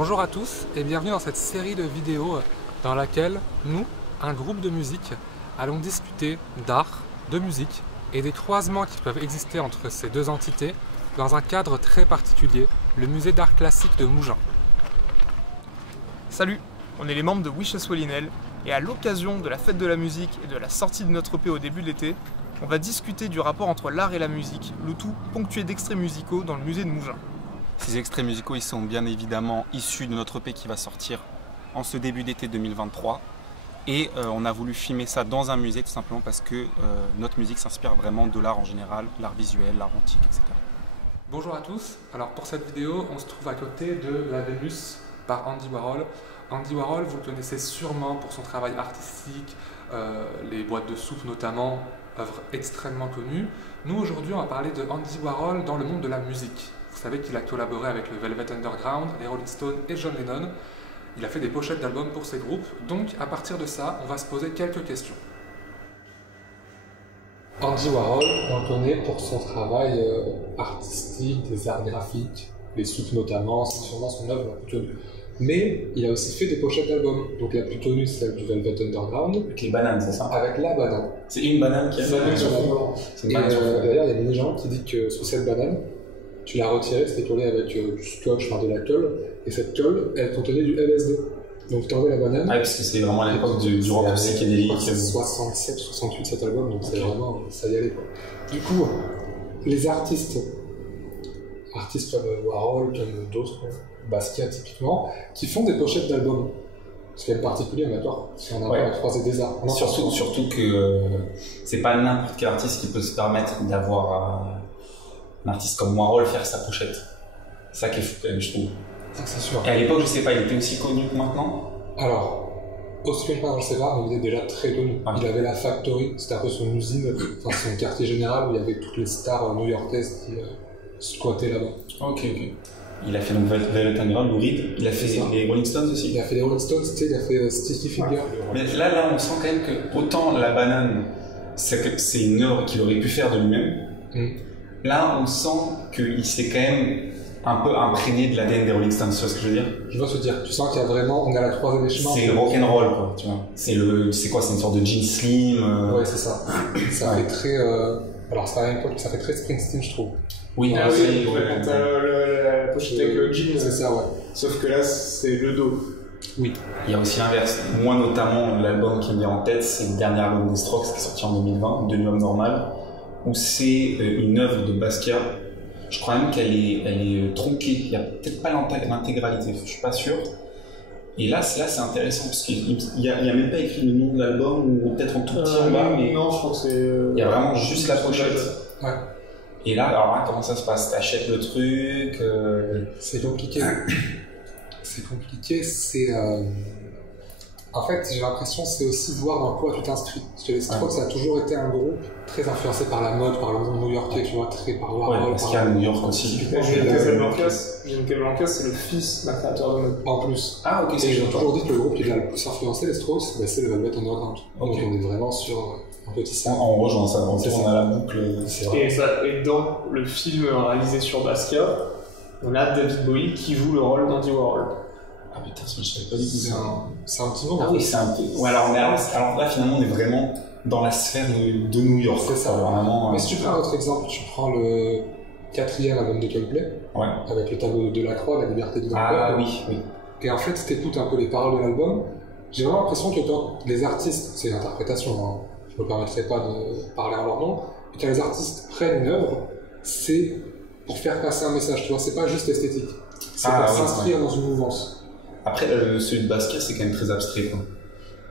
Bonjour à tous et bienvenue dans cette série de vidéos dans laquelle nous, un groupe de musique, allons discuter d'art, de musique et des croisements qui peuvent exister entre ces deux entités dans un cadre très particulier, le musée d'art classique de Mougins. Salut, on est les membres de Wishes Wellinel et à l'occasion de la fête de la musique et de la sortie de notre EP au début de l'été, on va discuter du rapport entre l'art et la musique, le tout ponctué d'extraits musicaux dans le musée de Mougins. Ces extraits musicaux ils sont bien évidemment issus de notre EP qui va sortir en ce début d'été 2023 et on a voulu filmer ça dans un musée tout simplement parce que notre musique s'inspire vraiment de l'art en général, l'art visuel, l'art antique, etc. Bonjour à tous, alors pour cette vidéo on se trouve à côté de La Vénus par Andy Warhol. Andy Warhol, vous le connaissez sûrement pour son travail artistique, les boîtes de soupe notamment, œuvre extrêmement connue. Nous aujourd'hui on va parler de Andy Warhol dans le monde de la musique. Vous savez qu'il a collaboré avec le Velvet Underground, les Rolling Stones et John Lennon. Il a fait des pochettes d'albums pour ces groupes, donc à partir de ça, on va se poser quelques questions. Andy Warhol, on le connaît pour son travail artistique, des arts graphiques, les soupes notamment, c'est sûrement son œuvre la plus connue. Mais il a aussi fait des pochettes d'albums, donc la plus connue c'est celle du Velvet Underground. Avec les bananes, c'est ça? Avec la banane. C'est une banane qui a fait C'est une banane. D'ailleurs, il y a une légende qui dit que sous cette banane, tu l'as retirée, c'était collé avec du scotch, enfin de la colle, et cette colle, elle contenait du LSD. Donc tu enlevais la banane. Ah, parce que c'est vraiment à l'époque du rock psychédélique. C'est 67, 68 cet album, donc c'est vraiment, ça y allait quoi. Du coup, les artistes comme Warhol, comme d'autres, Basquiat typiquement, qui font des pochettes d'albums. C'est quand même particulier, d'accord? Si on a pas croisé des arts. Surtout que c'est pas n'importe quel artiste qui peut se permettre d'avoir un artiste comme Warhol faire sa pochette. C'est ça qui est fou quand même, je trouve. Ça, c'est sûr. Et à l'époque, je sais pas, il était aussi connu que maintenant? Alors, aussi connu que je sais pas, mais il était déjà très connu. Il avait la Factory, c'était un peu son usine, enfin son quartier général où il y avait toutes les stars new-yorkaises qui squattaient là-bas. Ok. Il a fait donc Velvet Underground, Lou Reed, il a fait les Rolling Stones aussi. Il a fait les Rolling Stones, tu sais, il a fait Sticky Fingers. Mais là, on sent quand même que autant la banane, c'est une œuvre qu'il aurait pu faire de lui-même. Là, on sent qu'il s'est quand même un peu imprégné de l'ADN des Rolling Stones, tu vois ce que je veux dire? Je vois ce que dire. Tu sens qu'il y a vraiment, on est à la croisée des chemins. C'est le rock'n'roll, quoi, tu vois. C'est quoi? C'est une sorte de jean slim. Ouais, c'est ça. Ça fait très. Alors, c'est pas la même époque, ça fait très Springsteen, je trouve. Oui, la pochette avec le jean. C'est ça, ouais. Sauf que là, c'est le dos. Oui. Il y a aussi l'inverse. Moi, notamment, l'album qui me vient en tête, c'est le dernier album des Strokes qui est sorti en 2020, De Nuit Normal, où c'est une œuvre de Basquiat. Je crois même qu'elle est tronquée. Il n'y a peut-être pas l'intégralité, je suis pas sûr. Et là, c'est intéressant parce qu'il n'y a même pas écrit le nom de l'album, ou peut-être en tout petit en bas, mais non, je crois que c'est. Il y a vraiment juste la pochette. Ouais. Et là, alors là, comment ça se passe? T'achètes le truc C'est compliqué. C'est compliqué, c'est. En fait, j'ai l'impression c'est aussi voir dans quoi tu t'inscris. Parce que les Strokes, ça a toujours été un groupe très influencé par la mode, par le monde new-yorkais, tu vois, très par Warhol. Ouais, parce qu'il y a New York aussi. Gene Casablancas, c'est le fils d'un créateur de mode. En plus. Ah, ok, et j'ai toujours dit que le groupe qui l'a le plus influencé, les Strokes, c'est le Velvet Underground. Donc on est vraiment sur un petit ça. On rejoint ça, on tourne à la boucle. Et dans le film réalisé sur Basquiat, on a David Bowie qui joue le rôle d'Andy Warhol. Ah putain, je savais pas du tout. C'est un petit monde. Ah oui, c'est un peu. Ouais, alors là, finalement, on est vraiment dans la sphère de New York. C'est ça, vraiment. Mais si tu prends un autre exemple, tu prends le 4e album de Coldplay, avec le tableau de la croix, la liberté de l'empereur. Ah oui. Et en fait, si t'écoutes un peu les paroles de l'album, j'ai vraiment l'impression que quand les artistes, c'est une interprétation, hein, je me permettrai pas de parler en leur nom, mais quand les artistes prennent une œuvre, c'est pour faire passer un message, tu vois, c'est pas juste esthétique. C'est pour s'inscrire dans une mouvance. Après, celui de Basquiat, c'est quand même très abstrait, quoi.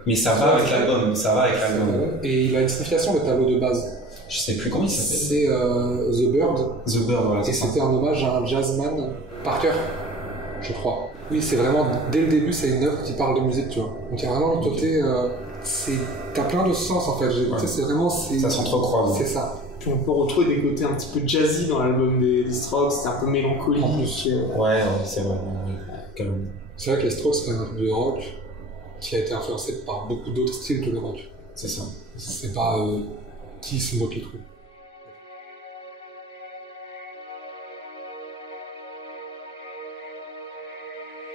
Mais ça va avec l'album, Et il a une signification, le tableau de base. Je sais plus comment il s'appelle. C'est The Bird. The Bird, voilà. Et c'était un hommage à un jazzman, Parker, je crois. Oui, c'est vraiment, dès le début, c'est une œuvre qui parle de musique, tu vois. Donc il y a vraiment le côté, t'as plein de sens, en fait. Tu sais, c'est vraiment... Ça s'entrecroise. C'est ça. Puis on peut retrouver des côtés un petit peu jazzy dans l'album des Strokes, c'est un peu mélancolique. En plus. Ouais, c'est vrai. C'est vrai que les Strokes, c'est un groupe de rock qui a été influencé par beaucoup d'autres styles que le rock. C'est ça. C'est pas qui se moque les trucs.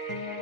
Salut.